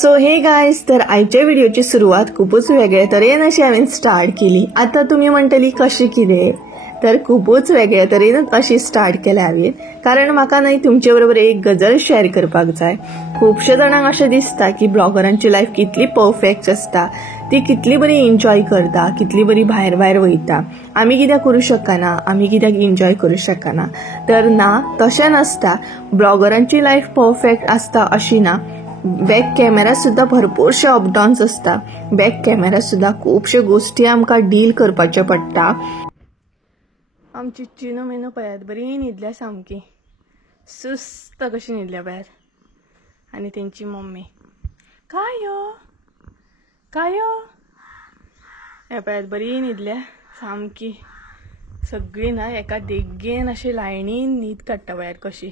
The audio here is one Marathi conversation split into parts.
सो हे गायज, तर आजच्या व्हिडिओची सुरुवात खूपच वेगळ्या तरेन अशी हांवें स्टार्ट केली. आता तुम्ही म्हणटली कशी कितें, तर खूपच वेगळ्या तरेन अशी स्टार्ट केल्या हांवें, कारण म्हाका न्हय तुमचे बरोबर एक गजाल शेअर करपाक जाय. खुबशे जाणांक अशें दिसता की ब्लॉगरांची लायफ कितली परफेक्ट आसता, ती कितली बरी एन्जॉय करता, कितली बरी भायर भायर वयता, आमी कित्याक करूं शकना, आमी कित्याक एन्जॉय करूं शकना. तर ना, तशें नासता. ब्लॉगरांची लायफ परफेक्ट आसता अशी ना. बॅक कॅमेरा सुद्धा भरपूरशे अपडाउन्स असता. बॅक कॅमेरा सुद्धा खूबशे गोष्टी आमकां डील करपाचे पडटा. आमची चिनू मेनू पळयात, बरी न्हिदल्या सामकी, सुस्त कशी न्हिदल्या पळयात. आनी तेंची मम्मी कायो हे पळयात, बरी न्हिदल्या सामकी. सगळी ना एका देगेन अशी लायनीन न्हीद काडटा पळयात कशी.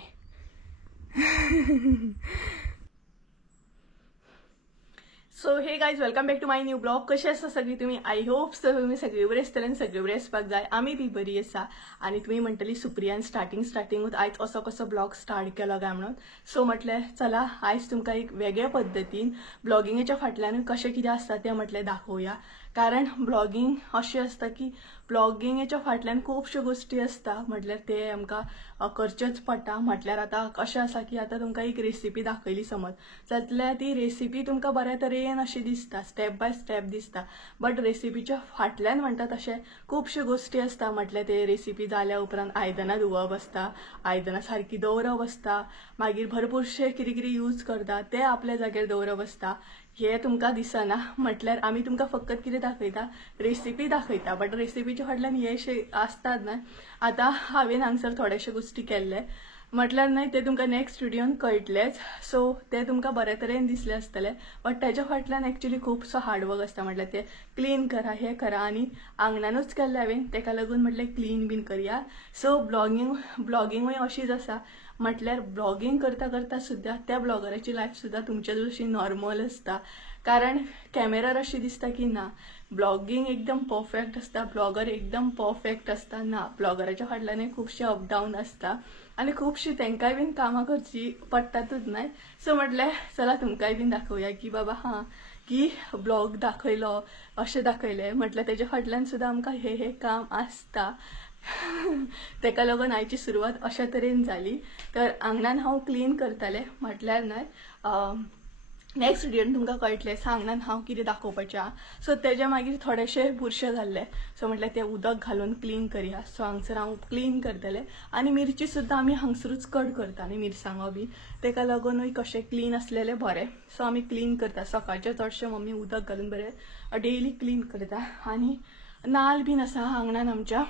So hey guys, welcome back to my new blog. कशी आसा सगळी तुमी? आय होप तुम्ही सगळी बरी आसतले आनी सगळी बरी आसपाक जाय. आमी बी बरी आसा. आनी तुमी म्हणटली सुप्रियान स्टार्टिंगूच आयज असो कसो ब्लॉग स्टार्ट केलो काय म्हणून. सो म्हटलें चला आयज तुमकां एक वेगळ्या पद्दतीन ब्लॉगिंगेच्या फाटल्यान कशें कितें आसता तें म्हटलें दाखोवया. कारण ब्लॉगिंग अशें आसता की ब्लॉगिंगेच्या फाटल्यान खुबश्यो गोष्टी आसता, म्हटल्यार ते आमकां करचेच पडटा. म्हटल्यार आतां कशें आसा की आतां तुमकां एक रेसिपी दाखयली समज, जाल्यार ती रेसिपी तुमकां बऱ्या तरेन अशी दिसता, स्टेप बाय स्टेप दिसता. बट रेसिपीच्या फाटल्यान म्हणटा तशें खुबश्यो गोष्टी आसता. म्हटल्यार ते रेसिपी जाल्या उपरांत आयदनां धुवप आसता, आयदनां सारकी दवरप आसता, मागीर भरपूरशे कितें कितें यूज करता ते आपल्या जाग्यार दवरप आसता. हे तुमकां दिसना. म्हटल्यार आमी तुमकां फकत कितें दाखयता, रेसिपी दाखयता. बट रेसिपीच्या फाटल्यान हे आसतात न्हय. आतां हांवें हांगसर थोडेशे गोष्टी केल्ले, म्हटल्यार न्हय ते तुमकां नेक्स्ट व्हिडिओन कळटलेच. सो ते तुमकां बऱ्या तरेन दिसले आसतले. बट तेच्या फाटल्यान एक्चुअली खूबसो हार्डवर्क आसता. म्हटल्यार ते क्लीन करा, हे करा. आनी आंगणानूच केल्ले हांवें, तेका लागून म्हटलें क्लीन बीन करया. सो ब्लॉगिंगूय अशीच आसा. म्हटल्यार ब्लॉगिंग करता करता सुद्धा त्या ब्लॉगराची लायफ सुद्धा तुमच्या जशी नॉर्मल आसता. कारण कॅमेरार अशी दिसता की ना ब्लॉगिंग एकदम परफेक्ट आसता, ब्लॉगर एकदम परफेक्ट आसता. ना, ब्लॉगराच्या फाटल्यान खुबशे अपडाऊन आसता आनी खुबशी तांकांय बीन कामां करची पडटातूच न्हय. सो म्हटलें चला तुमकांय बीन दाखोवया की बाबा की ब्लॉग दाखयलो, अशें दाखयलें म्हटल्यार तेच्या फाटल्यान सुद्धा आमकां हे काम आसता. तेका लागून आयची सुरवात अशा तरेन जाली. तर आंगणान हांव क्लीन करतालें, म्हटल्यार न्हय नेक्स्ट व्हिडिओन तुमकां कळटलें आंगणान हांव कितें दाखोवपाचें. सो तेच्या मागीर थोडेशे बुरशे जाल्ले. सो म्हटल्यार ते उदक घालून क्लीन करया. सो हांगसर हांव क्लीन करतलें. आनी मिरची सुद्दां आमी हांगसरूच कट करता न्ही, मिरसांगो बी. तेका लागूनूय कशें क्लीन आसलेलें बरें. सो आमी क्लीन करता. सकाळचें चडशें मम्मी उदक घालून बरें डेली क्लीन करता. आनी नाल्ल बीन आसा आंगणान आमच्या,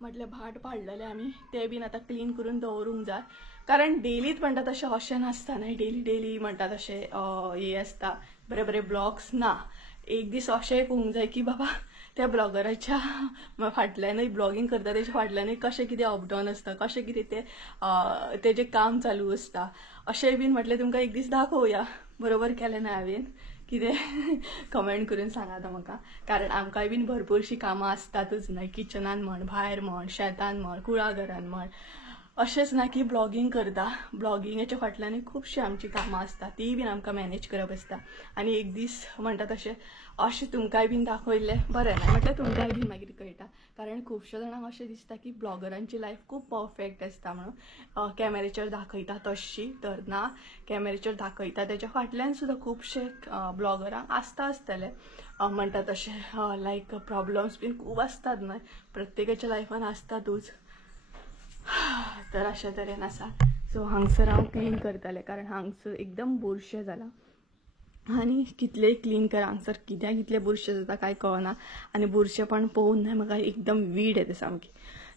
म्हटल्यार भाट पाडलेले आमी, ते बीन आतां क्लीन करून दवरूंक जाय. कारण डेलीच म्हणटा तशें अशें नासता न्हय, डेली म्हणटा तशें हे आसता बरे बरे ब्लॉग्स ना. एक दीस अशें पळोवंक जाय की बाबा त्या ब्लॉगराच्या फाटल्यानूय, ब्लॉगिंग करता तेच्या फाटल्यानूय कशें कितें अपडाऊन आसता, कशें कितें तेजें काम चालू आसता. अशें बीन म्हटलें तुमकां एक दीस दाखोवया. बरोबर केलें ना हांवें? कितें कमेंट करून सांगात म्हाका. कारण आमकांय बीन भरपूरशीं कामां आसतातूच न्हय, किचनान म्हण, भायर म्हण, शेतान म्हण, कुळाघरान म्हण. अशेंच ना की ब्लॉगिंग करता, ब्लॉगिंगेच्या फाटल्यानूय खुबशीं आमची कामां आसता, ती बीन आमकां मॅनेज करप आसता. आनी एक दीस म्हणटा तशें अशें तुमकांय बीन दाखयलें बरें न्हय, म्हटल्यार तुमकांय बीन मागीर कळटा. कारण खुबश्या जाणांक अशें दिसता की ब्लॉगरांची लायफ खूब परफेक्ट आसता म्हणून, कॅमेरेचेर दाखयता तशी. तर ना, कॅमेरेचेर दाखयता तेच्या फाटल्यान सुद्दां खुबशे ब्लॉगरांक आसतले. म्हणटा तशें लायक प्रॉब्लम्स बीन खूब आसतात न्हय, प्रत्येकाच्या लायफान आसतातूच. तर अशा तरेन आसा. सो हांगसर हांव क्लीन करतलें, कारण हांगसर एकदम बुरशें जाला. आनी कितलेंय क्लीन करा, हांगसर कित्याक इतले बुरशें जाता कांय कळना. आनी बुरशेपण पळोवन न्हय म्हाका एकदम वीट येता सामकी.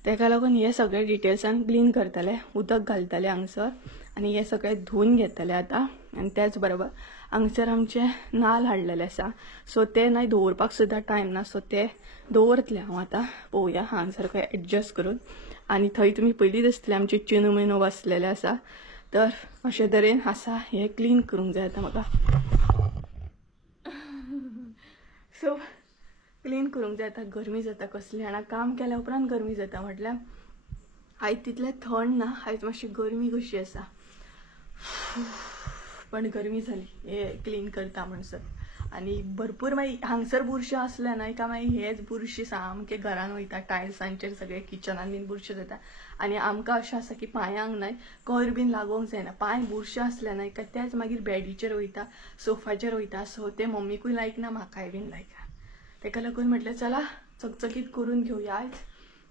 तेका लागून हे सगळे डिटेल्सान क्लीन करतलें, उदक घालतलें हांगसर. आनी हे सगळें धुवन घेतलें आतां. आनी त्याच बरोबर हांगसर आमचे नाल्ल हाडलेले आसा. सो ते न्हय दवरपाक सुद्दां टायम ना. सो ते दवरतलें हांव आतां. पळोवया हांगसर खंय एडजस्ट करून. आनी थंय तुमी पयलींच दिसतलें आमचे चिनू मेनू बसलेले आसा. तर अशे तरेन आसा. हे क्लीन करूंक जाय आतां म्हाका. सो क्लीन करूंक जाय. आतां गरमी जाता कसली, आनी काम केल्या उपरांत गरमी जाता. म्हटल्यार आयज तितलें थंड ना, आयज मातशी गरमी कशी आसा. पण गरमी झाली हे क्लीन करता म्हणसर. आणि भरपूर मागीर हांगसर बुरशी असल्या न्हय का मागीर हेच बुरशी सामके घरान वयता, टायल्सांचेर सगळे किचनान बीन बुरशी जाता. आनी आमकां अशें आसा की पांयांक न्हय कोयर बीन लागोंक जायना. पांय बुरशी असल्या न्हय का तेच मागीर बॅडीचेर वयता, सोफाचेर वयता. सो ते मम्मीकूय लायक ना, म्हाकाय बीन लायक ना. तेका लागून म्हटलें चला चकचकीत करून घेवया आयज.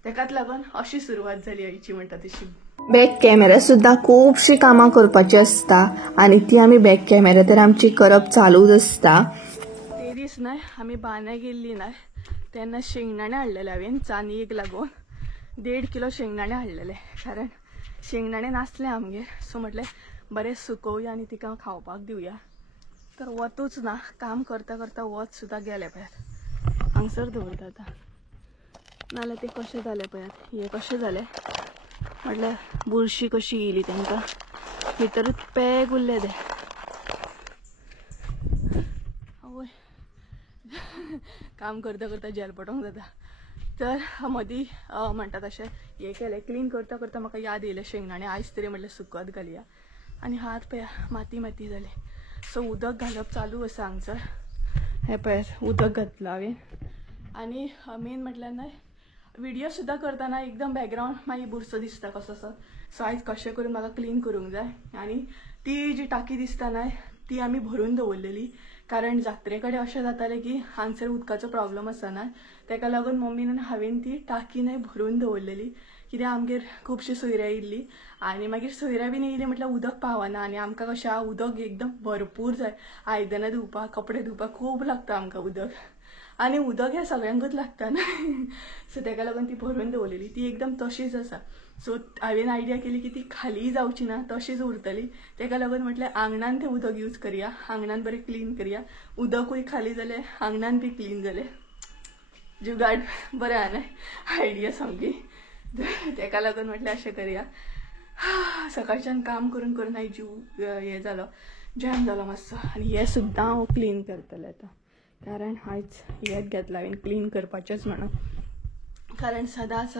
तेकाच लागून अशी सुरवात जाली आयची म्हणटा तशी. बॅक कॅमेरा सुद्धा खूबशी कामां करपाची आसता आनी ती आमी बॅक कॅमेराचेर आमची करप चालूच आसता. ते दीस न्हय आमी बांद्या गेल्ली न्हय तेन्ना शेंगदाणे हाडलेले हांवें चानयेक लागून 1.5 किलो शेंगदाणे हाडलेले. कारण शेंगदाणे नासले आमगेर. सो म्हटलें बरें सुकोवया आनी तिका खावपाक दिवया. तर वतूच ना, काम करता करता वत सुद्धा गेले पळयात. हांगसर दवरता आतां नाल्यार ते कशें जाले पळयात. हे कशें जाले म्हटल्यार बुरशी कशी येयली तांकां, भितरूच पॅक उरले ते. आवय काम करता करता जेलपटोंक जाता. तर मदीं म्हणटा तशें हे केलें क्लीन करता करता म्हाका याद येयलें शेंगदाणे आयज तरी म्हटल्यार सुकत घालया. आनी हात पळया माती माती जाले. सो उदक घालप चालू आसा हांगसर. हे पळयात उदक घातलं हांवें. आनी मेन म्हटल्यार न्हय व्हिडिओ सुद्धा करतना एकदम बॅकग्रावंड मागीर बुरसो दिसता कसो. सो आयज कशें करून म्हाका क्लीन करूंक जाय. आनी ती जी टाकी दिसता न्हय ती आमी भरून दवरलेली. कारण जात्रे कडेन अशें जातालें की हांगसर उदकाचो प्रॉब्लम आसा न्हय, तेका लागून मम्मीन हांवें ती टाकी न्हय भरून दवरलेली. कित्याक आमगेर खुबशी सोयऱ्यां येयल्ली आनी मागीर सोयऱ्यां बीन येयली म्हटल्यार उदक पावना. आनी आमकां कशें उदक एकदम भरपूर जाय. आयदनां धुवपाक, कपडे धुवपाक खूब लागता आमकां उदक. आनी उदक हें सगळ्यांकूच लागता न्हय. सो तेका लागून ती भरून दवरलेली. ती एकदम तशीच आसा. सो हांवें आयडिया केली की ती खाली जावची ना, तशीच उरतली. तेका लागून म्हटलें आंगणान तें उदक यूज करया, आंगणान बरें क्लीन करया. उदकूय खाली जालें, आंगणान बी क्लीन जालें. जुगाड बरें आहा न्हय आयडिया सामकी. तेका लागून म्हटलें अशें करया. सकाळच्यान काम करून करून हांव जीव हें जालो, जॅम जालो मातसो. आनी हें सुद्दां हांव क्लीन करतलें आतां. कारण आयज हेंच घेतलां हांवें क्लीन करपाचेंच म्हणून. कारण सदांच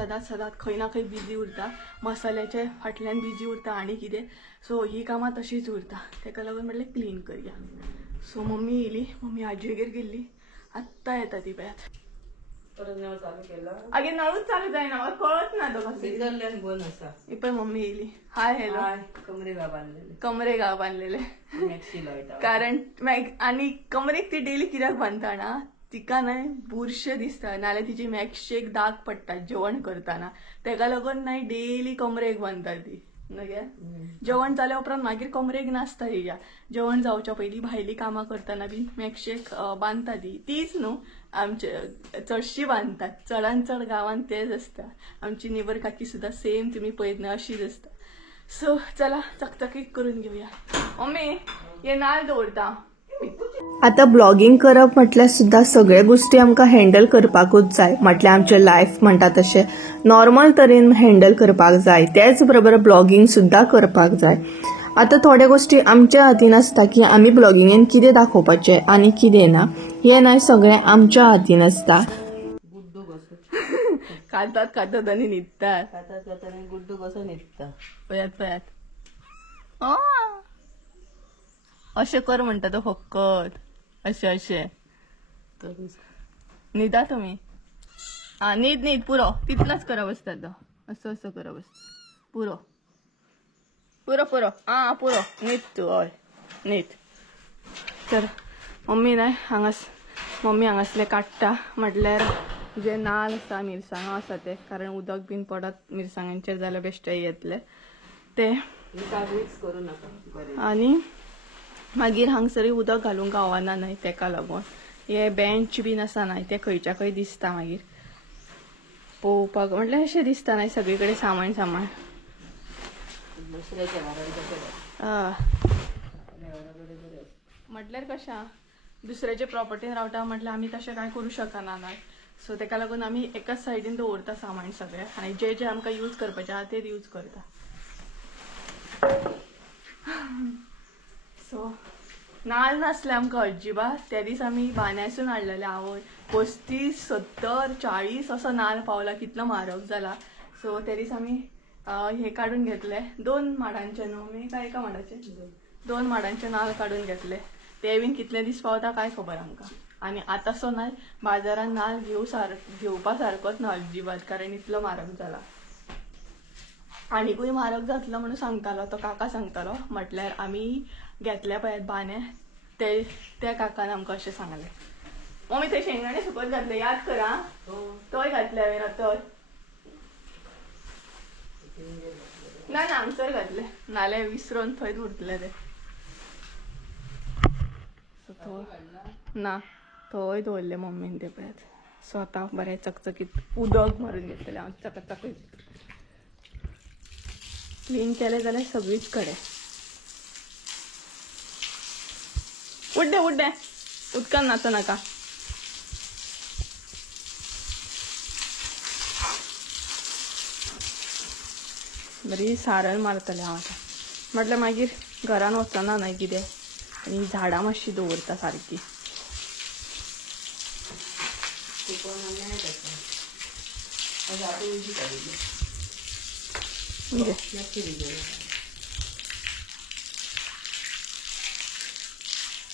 खंय ना खंय बिजी उरता, मसाल्याचे फाटल्यान बिजी उरता आनी कितें. सो ही कामां तशीच उरता. तेका लागून म्हटलें क्लीन करया. सो मम्मी येयली, मम्मी आजयेगेर गेल्ली, आत्तां येता ती पळयात. आगे नळूच चालू जायना, म्हाका कळत ना तो कसं बंद आसा. ही पळय मम्मी येयली. Hi hello. कमरे घाव बांधलेले कारण आनी कमरेक ती डेली कित्याक बांदता ना, तिका न्हय बुरशे दिसता नाल्यार तिची मॅक्शेक दाग पडटा जेवण करतना. तेका लागून न्हय डेली कमरेक बांदता ती. न्हय जेवण जाल्या उपरांत मागीर कमरेक नासता तिच्या. जेवण जावच्या पयलीं भायली कामां करतना बी मॅक्शेक बांदता ती. तीच न्हू आमचे चडशी बांदतात. चडान चड गांवांत तेच आसता. आमची नेबर काकी सुद्धा सेम तुमी पळयत न्हय अशीच आसता. सो चला चकचकीत करून घेवया. मम्मी हे नाल्ल दवरता. आता ब्लॉगिंग करप म्हटल्यार सुद्धा सगळे गोष्टी आमकां हँडल करपाकूच जाय. म्हटल्यार आमचें लायफ म्हणटा तशें नॉर्मल तरेन हँडल करपाक जाय. त्याच बरोबर ब्लॉगिंग सुद्धा करपाक जाय. आता थोड्या गोष्टी आमच्या हातीन आसता की आमी ब्लॉगिंगेन कितें दाखोवपाचें आनी कितें ना. हें न्हय सगळें आमच्या हातीन आसता. खातात आनी न्हिदतात. गुड्डू कसो न्हिदता पळयात पळयात. अशें कर म्हणटा तो फकत. अशें न्हिदा तुमी. न्हीद पुरो तितलोच करप आसता तो. असो करप आसता. पुरो पुरो न्हीद तूं. हय न्हीद. तर मम्मी न्हय मम्मी हांगासले काडटा. म्हटल्यार जे नाल्ल आसा, मिरसांगो आसा ते, कारण उदक बीन पडत मिरसांगांचेर जाल्यार बेश्टे येतले ते. आनी मागीर हांगसरी उदक घालूंक गावना न्हय तेका लागून. हे बेंच बीन आसा न्हय ते खंयच्या खंय दिसता मागीर पळोवपाक. म्हटल्यार अशें दिसता न्हय सगळे कडेन सामान. म्हटल्यार कशें दुसऱ्याच्या प्रॉपर्टीन रावता म्हटल्यार आमी तशें कांय करूं शकना न्हय. सो तेका लागून आमी एकाच सायडीन दवरता सामान सगळें. आनी जे जे आमकां यूज करपाचें आहा तेच यूज करता. सो नाल्ल नासले आमकां अजिबात. त्या दीस आमी बांद्यासून हाडलेले. आवय 35, 70, 40 असो नाल्ल पावला. कितलो म्हारग जाला. सो त्या दीस आमी हे काडून घेतले. 2 माडांचे न्हू मी काय एका माडाचे 2 माडांचे नाल काढून घेतले. ते बीन कितले दीस पावता काय खबर आमकां. आणि आतांचो नाल बाजारात नाल घेवपा सारकोच ना अजिबात, कारण इतलो म्हारग जाला. आनीकूय म्हारग जातलो म्हणून सांगतालो तो काका सांगतालो. म्हटल्यार आमी घेतले पळय बाने ते काकान आमकां अशें सांगलें. मम्मी थंय शेंगदाणे सुकत घातले, याद कर आं. थंय घातले हांवें आतां. ना हांगसर घातले, नाल्यार विसरून थंयच उरतले ते. ना थंय दवरले मम्मीन ते पळय. स्वता बरें चकचकीत उदक मारून घेतलेलें हांव चकचकीत. क्लीन केले जाल्यार सगळीच कडेन. उड्डे उड्डे उदकान नाचो नाका. बरी सारण मारतले हांव आतां. म्हटल्यार मागीर घरान वचना न्हय कितें, आनी झाडां मातशी दवरता सारकी.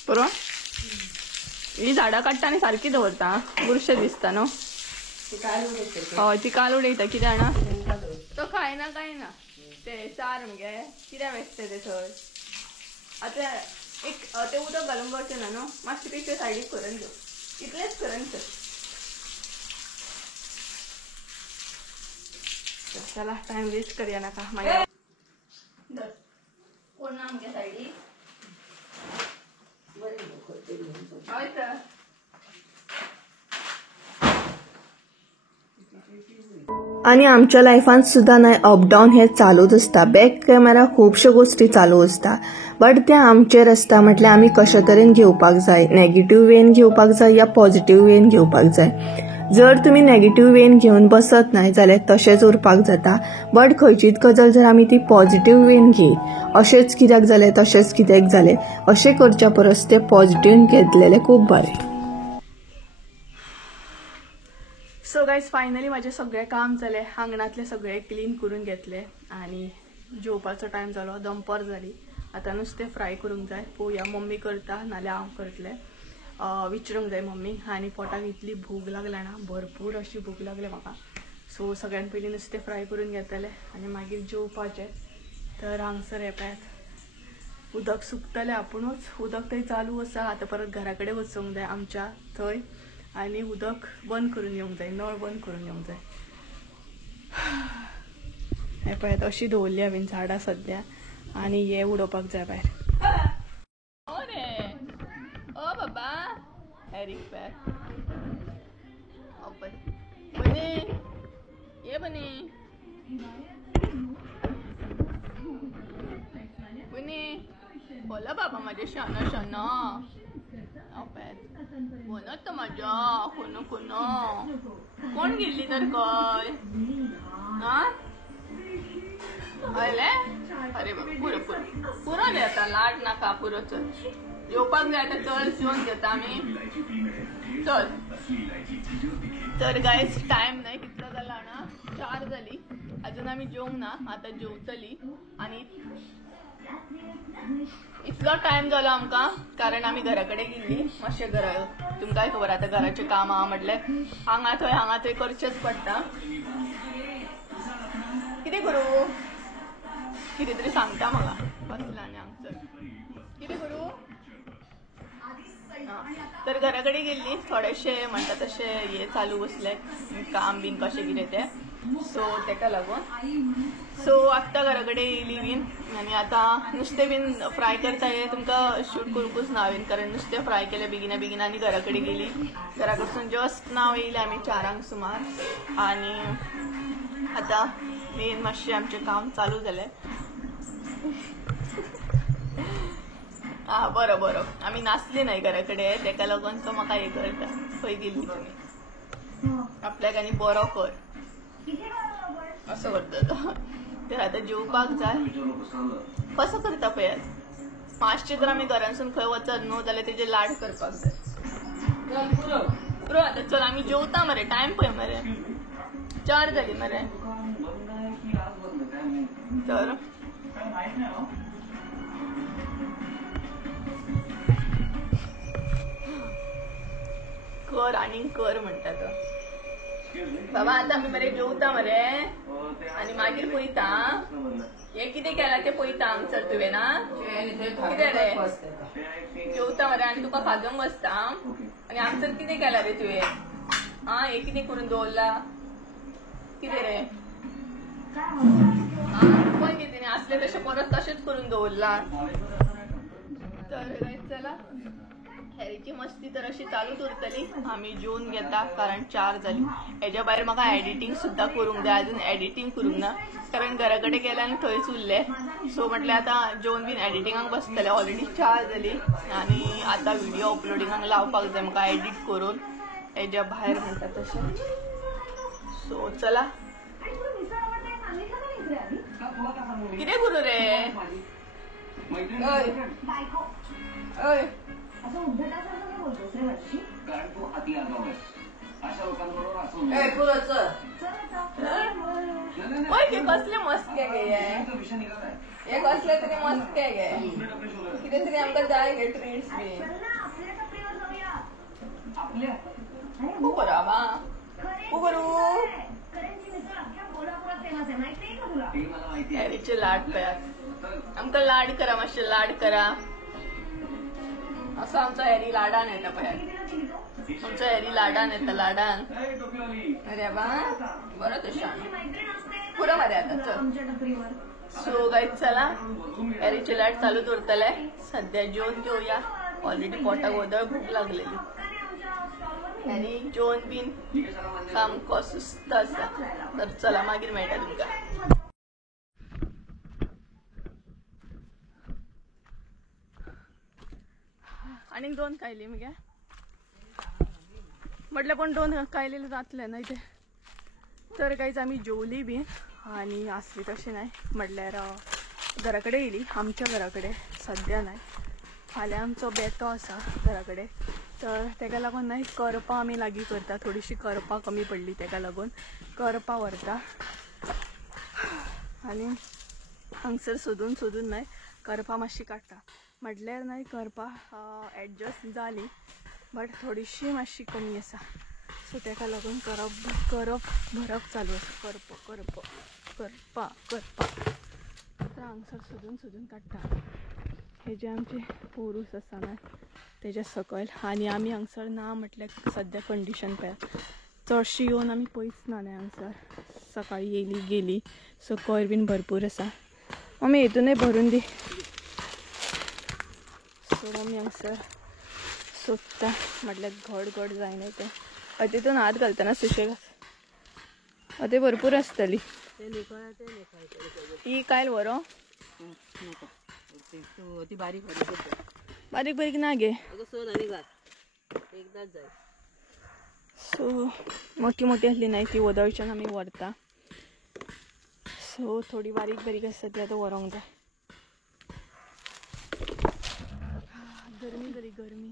बरोबर ही झाडां काडटा आनी सारकी दवरता. बुरशें दिसता न्हू. हय ती काल उडयता कित्याक जाणा तो खायना काय ना ते चार मगे कित्याक वेचते ते थंय. आतां एक ते उदक घालूंक गरजें ना न्हू. मातशें पिशे सायडीक करून घेव. इतलेंच करून कर. चला टाइम वेस्ट करूया नाका मागीर. कोण ना आमगे सायडीक हय तर. आणि आमच्या लायफान सुद्धा नाही अपडाऊन हे चालूच असता. बॅक कॅमेरा खुबश्यो गोष्टी चालू असता, बट ते आमचेर असता. म्हटल्यार आमी कशे तरेन घेवपाक जाय, नेगेटिव्ह वेन घेवपाक जाय या पॉझिटिव्ह वेन घेवपाक जाय. जर तुमी नेगेटिव्ह वेन घेवन बसत नाही जाल्यार तशेंच उरपाक जाता. बट खंयचीच गजाल जर आमी ती पॉझिटिव्ह वेन घेत, अशेंच कित्याक जालें तशेंच कित्याक जालें अशें करच्या परस ते पॉझिटिव्ह घेतलेले खूब बरें. सो गायज फायनली माझे सगळे काम जाले. आंगणातले सगळे क्लीन करून घेतले आणि जेवपाचो टायम जालो. दनपार जाली. आता नुस्तें फ्राय करूंक जाय. पळोवया मम्मी करता नाल्यार हांव करतलें. विचारूंक जाय मम्मी. आनी पोटाक इतली भूक लागल्या ना, भरपूर अशी भूक लागली म्हाका. सो सगळ्यान पयलीं नुस्तें फ्राय करून घेतलें आनी मागीर जेवपाचें. तर हांगसर येतात उदक सुकतलें आपुणूच. उदक थंय चालू आसा. आतां परत घरा कडेन वचूंक जाय आमच्या थंय आनी उदक बंद करून येवंक जाय. नळ बंद करून येवंक जाय. हे पळयात अशी दवरली हांवें झाडां सद्या आनी हे उडोवपाक जाय भायर. ओ रे ओ बाबा एरिक बॅग बने ये बने बने बोला बाबा माझे शाना शाना बोलत तर माझ्या कोण कोण गेली तर काय अरे पुरं पुरं दे आता. लाड नाका पुरं. चल जेवपाक जाय आता. चल जेवण घेता आम्ही. चल तर गायज टाइम नाही कितलो जाला ना 4 जाली. अजून आम्ही जेवंक ना. आता जेवतली आणि इतलो टाइम जालो आमकां कारण आमी घरा कडेन गेल्ली. मातशें घरा तुमकांय खबर आतां घराचें काम आहा म्हटल्यार हांगा थंय करचेंच पडटा. कितें करूं कितें तरी सांगता म्हाका बसला आनी हांगसर कितें करूं. तर घरा कडेन गेल्ली. थोडेशे म्हणटा तशें हे चालू बसले काम बीन कशें कितें तें. सो तेका लागून सो आत्तां घरा कडेन येयली बीन आनी आतां नुस्तें बीन फ्राय करता. हे तुमकां शूट करूंकूच ना हांवें कारण नुस्तें फ्राय केलें बेगिना आनी घरा कडेन गेली. घरा कडसून जस्ट नाव येयलें आमी 4 सुमार आनी आतां मेन मातशें आमचें काम चालू जालें. बरो आमी नासली न्हय घरा कडेन तेका लागून तो म्हाका हे करता. खंय गेल्ली तुमी आपल्याक आनी बरो कर असं करता तो. तर आतां जेवपाक जाय. कसो करता पळयात. मातशें जर आमी घरानसून खंय वचत न्हू जाल्यार तेजे लाड करपाक जाय. पुरो आतां चल आमी जेवता मरे. टायम पळय मरे 4 जाली मरे. तर आणि कर म्हणतात. बाबा आता आम्ही मरे जेवता मरे आणि मागीर पळयता हे कितें केला ते पळयता हांगसर तुवें ना कितें रे जेवता मरे आणि तुका खाजोंक बसता आणि हांगसर कितें केला रे तुवें हा हे कितें करून दवरला कितें रे पळय कितें असले तशें परत तशेंच करून दवरला. तर चला हेरीची मस्ती तर अशी चालूच उरतली. आम्ही जेवून घेता कारण 4 जाली. हेच्या भायर म्हाका एडिटींग सुद्धा करूंक जाय. अजून एडिटींग करूंक ना कारण घरा कडेन गेले आनी थंयच उरले. सो म्हटलें आतां जेवून बीन एडिटिंगाक बसतले. ऑलरेडी 4 जाली आनी आतां व्हिडिओ अपलोडिंगाक लावपाक जाय म्हाका एडिट करून हेच्या भायर म्हणटा तशें. सो चला कितें करू रे ओय ओय कसले मस्के गे हे कसले तरी मस्के गे कितें तरी आमकां जाय गे ट्रीट्स बी करू बाबा करू हॅरीचे लाड पळयात आमकां लाड करा मातशे लाड करा असं आमचा हॅरी लाडान येता पळयात आमचा हॅरी लाडान येता लाडान. अरे बा बरो तो शाण पुरो मरे आता चल. सो गाईज चला हॅरीचे लाड चालू उरतले. सध्या जेवण घेऊया. ऑलरेडी पोटाक वदळ भूक लागलेली. हॅरी जेवण बीन सामको सुस्त आसा. तर चला मागीर मेळटा तुमकां. आणि 2 खायली मगे म्हटलं पण 2 खायलेले जातले नाही ते. तर काहीच आम्ही जेवली बी आणि असली तशी नाही म्हटल्यार घराकडे येयली. आमच्या घराकडे सध्या नाही. फाल्यां आमचो बेतो आसा घराकडे तर तेका लागून नाही करपां आमी लागीं करता. थोडीशी करपां कमी पडली तेका लागून करपां व्हरता आनी हांगसर सोदून सोदून नाही करपां मातशी काडटा. म्हटल्यार नाही करपां एडजस्ट जाली बट थोडीशी मातशी कमी आसा. सो तेका लागून करप भरप चालू आसा. करपां तर हांगसर सोदून सोदून काडटा. हे जे आमचे पोरूस आसा ना तेच्या सकयल आनी आमी हांगसर ना म्हटल्यार सद्या कंडिशन पळयात. चडशी येवन आमी पयस ना न्हय हांगसर. सकाळी येयली गेली. सो कोयर बीन भरपूर आसा. मम्मी हेतूनय भरून दी. सो मम्मी हांगसर सोदता म्हटल्यार घड जायना ते तितून हात घालतना सुशेगाद ते भरपूर आसतली. ही कायल व्हरो बारीक बारीक ना गे. सो मोठी मोठी असली नाही ती वदळच्यान आमी व्हरता. सो थोडी बारीक बारीक आसता ती आतां व्हरोंक जाय. गरमी जाली गरमी.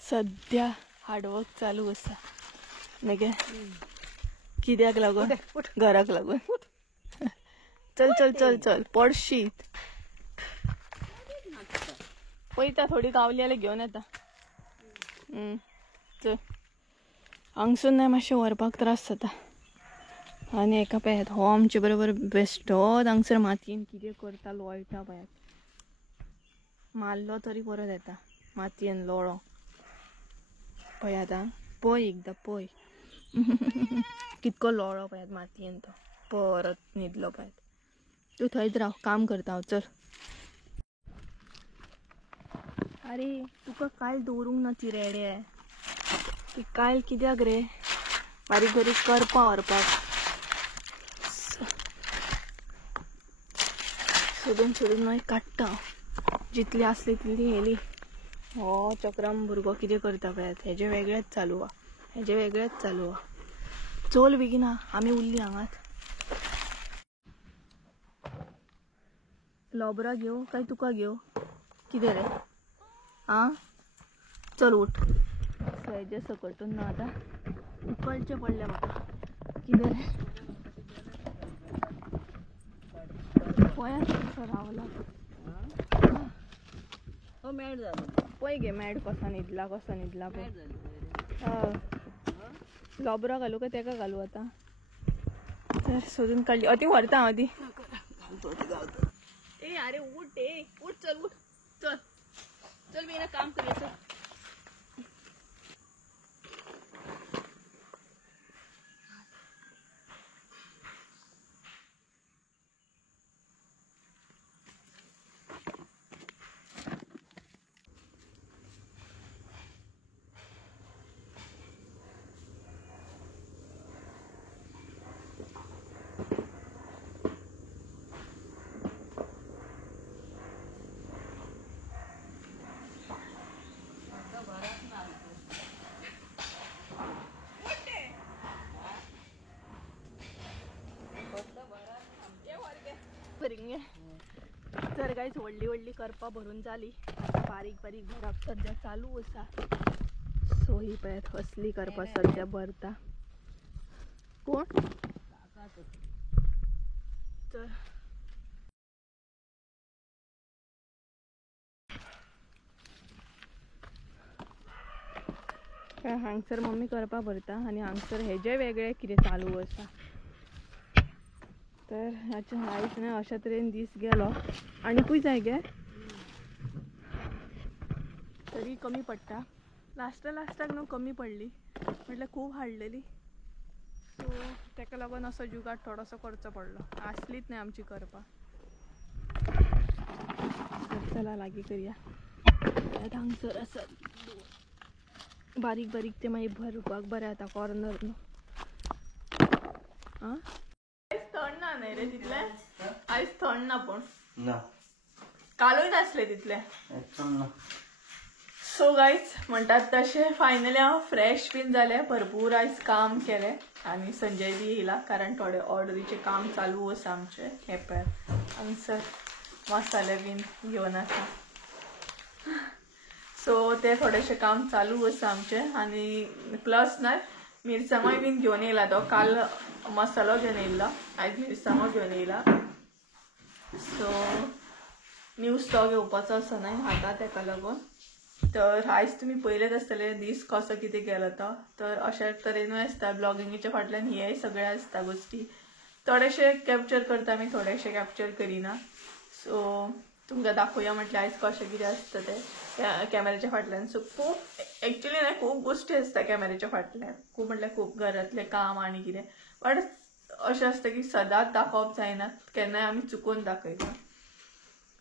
सध्या हार्डवर्क चालू आसा मगे कित्याक लागून घराक लागून. चल चल चल चल पडशीत पळयता थोडी गावली जाल्यार घेवन येता. चल हांगसून नाही मातशें व्हरपाक त्रास जाता. आनी एका पळयात हो आमचे बरोबर बेस्ट. हो हांगसर मातयेन कितें करता लोळटा पळयात. मारलो तरी परत येता मातयेन लोळो पळयात. पळय एकदां पळय कितको लोळो पळयात मातयेन तो परत न्हिदलो पळयात. तूं थंयच राव काम करता हांव चल. अरे तुका कायल दवरूंक ना ती रेडे ती कायल कित्याक रे बारीक बारीक करपां व्हरपाक. सोदून सोदून मागीर काडटा जितली आसली तितली येयली. हो चक्रम भुरगो कितें करता पळयात. हेजे वेगळेच चालू आहा हेजे वेगळेच चालू आहा. चल बेगिना आमी उरली हांगात. लोबरा घेव काय तुका घेव कितें रे आं चल उठ. हेजे सकटून ना आतां उकळचें पडलें म्हाका कितें रे पळयात कसो रावला मॅड झालं पळय गे मॅड कसो न्हिदला लॉबरा घालू का तेका घालू आता तर सोदून काढली अति व्हरता हांव ती ए अरे उठ चल उठ चल मी ना काम करूया चल तर काहीच व्हडली करपा भरून जाली आता बारीक भरप सध्या चालू असा सो ही पळत असली करपा सध्या भरता कोण तर हांगसर मम्मी करपा भरता आणि हांगसर हेजे वेगळे कितें चालू असा तर ह्याच्या आईच ना अशा तरेन दीस गेलो आनीकूय जाय गे तरी कमी पडटा लास्टाक न्हू कमी पडली म्हटल्यार खूब हाडलेली सो तेका लागून असो जुगाड थोडोसो करचो पडलो आसलीच नाही आमची करपा तर चला लागीं करूया हांगसर आसत बारीक ते मागीर भरपाक बरें जाता कॉर्नर न्हू आं थंड ना रे तितले आयज थंड ना पण ना कालूय नासले तितले सो गाईज म्हणटात तशें फायनली हांव फ्रेश बीन जालें भरपूर आयज काम केलें आनी संजय बी येयला कारण थोडे ऑर्डरीचें काम चालू आसा आमचें केप्यार हांगसर मसाले बीन घेवन आसा सो ते थोडेशें काम चालू आसा आमचें आनी प्लस ना मिरसांगोय बीन घेवन येयला तो काल मसालो घेवन येयल्लो आयज मिरसांगो घेवन येयला सो न्यू स्टॉक येवपाचो आसा न्हय हाका तेका लागून तर आयज तुमी पळयलेच आसतले दीस कसो कितें गेलो तो तर अशा तरेनूय आसता ब्लॉगिंगेच्या फाटल्यान हेय सगळे आसता गोश्टी थोडेशे कॅप्चर करता आमी थोडेशे कॅप्चर करिना सो तुमकां दाखोवया म्हटल्यार आयज कशें कितें आसता तें कॅमेराच्या फाटल्यान सो खूब एक्चुली न्हय खूब गोश्टी आसता कॅमेराच्या फाटल्यान खूब म्हटल्यार खूब घरांतलें काम आनी कितें बट अशें आसता की सदांच दाखोवप जायना केन्नाय आमी चुकून दाखयता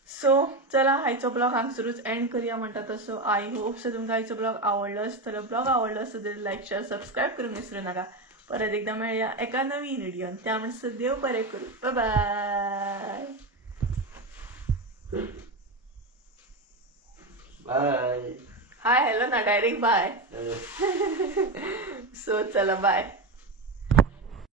सो चला आयचो ब्लॉग हांगसरूच एंड करूया म्हणटा तसो आय होप सो तुमकां आयचो ब्लॉग आवडलो आसतलो ब्लॉग आवडलो आसत जाल्यार लायक शेअर सबस्क्राईब करूंक विसरू नाका परत एकदा मेळया एका नवीन व्हिडिओन त्या म्हणसर देव बरें करूं बाय बाय हाय हॅलो ना डायरेक्ट बाय सो चला बाय